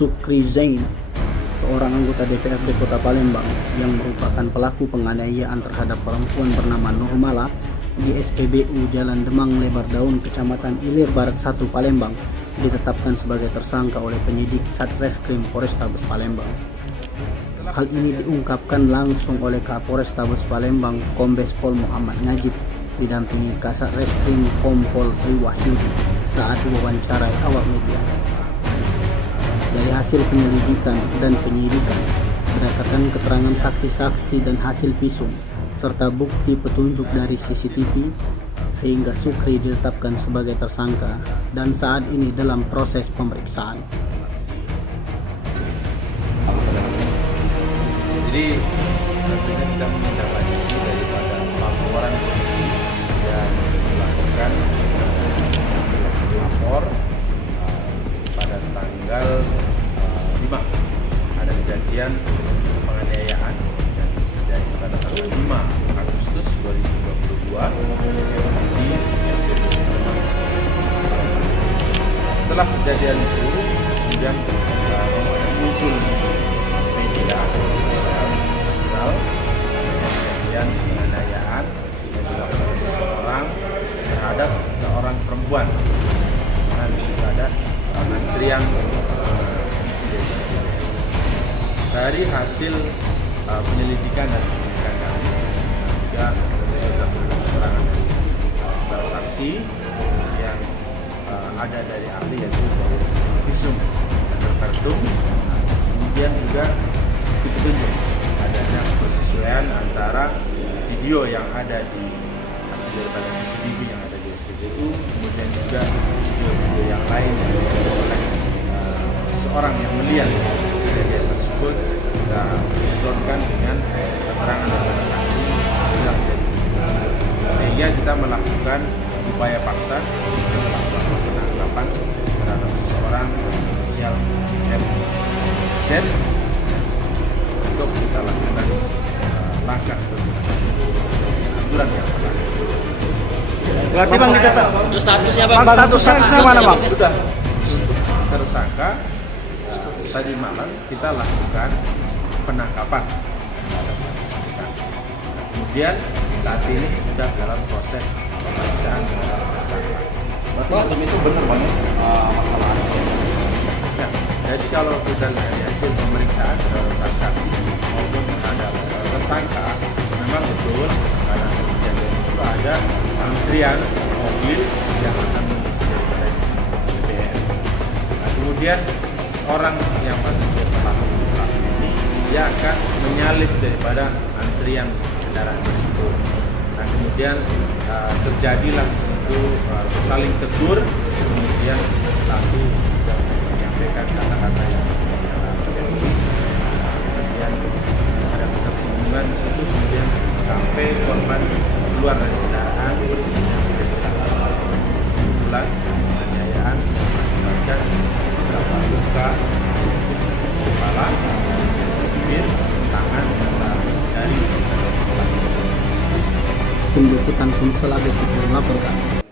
Sukri Zain, seorang anggota DPRD Kota Palembang yang merupakan pelaku penganiayaan terhadap perempuan bernama Nurmala di SPBU Jalan Demang Lebar Daun, Kecamatan Ilir Barat 1 Palembang, ditetapkan sebagai tersangka oleh penyidik Satreskrim Polrestabes Palembang. Hal ini diungkapkan langsung oleh Kapolrestabes Palembang Kombes Pol Muhammad Najib didampingi Kasat Reskrim Kompol Wahyudi saat wawancarai awak media. Dari hasil penyelidikan dan penyidikan, berdasarkan keterangan saksi-saksi dan hasil visum, serta bukti petunjuk dari CCTV, sehingga Sukri ditetapkan sebagai tersangka dan saat ini dalam proses pemeriksaan. Jadi tentunya kita menindaklanjuti daripada laporan polisi yang dilakukan lapor pada tanggal 5 ada kejadian penganiayaan dan terjadi pada tanggal 5 Agustus 2022 di SPBU. Setelah kejadian itu kemudian muncul media kejadian penganiayaan yang dilakukan seseorang terhadap seorang perempuan. Karena di situ ada antrian dari hasil penyelidikan dan penyidikan kami juga berdasarkan keterangan dari para saksi yang ada dari ahli yaitu dari visum dan repertum, kemudian juga petunjuk adanya persesuaian antara video yang ada di hasil daripada CCTV yang ada di SPBU, kemudian juga video-video yang lain yang diambil oleh seorang yang melihat kejadian tersebut kita sinkronkan dengan keterangan dari saksi yang menjadi sehingga kita melakukan upaya paksa untuk melakukan penangkapan terhadap seseorang inisial MZ untuk kita lakukan langkah aturan yang berlaku. Berarti Bang kita statusnya Bang? Statusnya mana Bang? Sudah untuk tersangka tadi malam kita lakukan penangkapan terhadap tersangka. Kemudian saat ini sudah dalam proses pemeriksaan terhadap tersangka. Betul itu benar Bang masalahnya. Ya, jadi kalau kita dari hasil pemeriksaan terhadap saksi maupun terhadap tersangka, memang betul karena kejadian itu ada antrian mobil yang akan mengisi daripada BBM. Nah, kemudian orang yang menjadi pelaku ini dia akan menyalip daripada antrian kendaraan tersebut. Nah, kemudian terjadilah di situ saling tegur, kemudian pelaku menyampaikan kata-kata yang teroris, kemudian ada ketersinggungan di situ, kemudian sampai korban keluar dari kendaraan yang kebetulan penganiayaan mengakibatkan beberapa luka di kepala, bibir, tangan, serta jari. Tim Liputan Sumsel Abed melaporkan.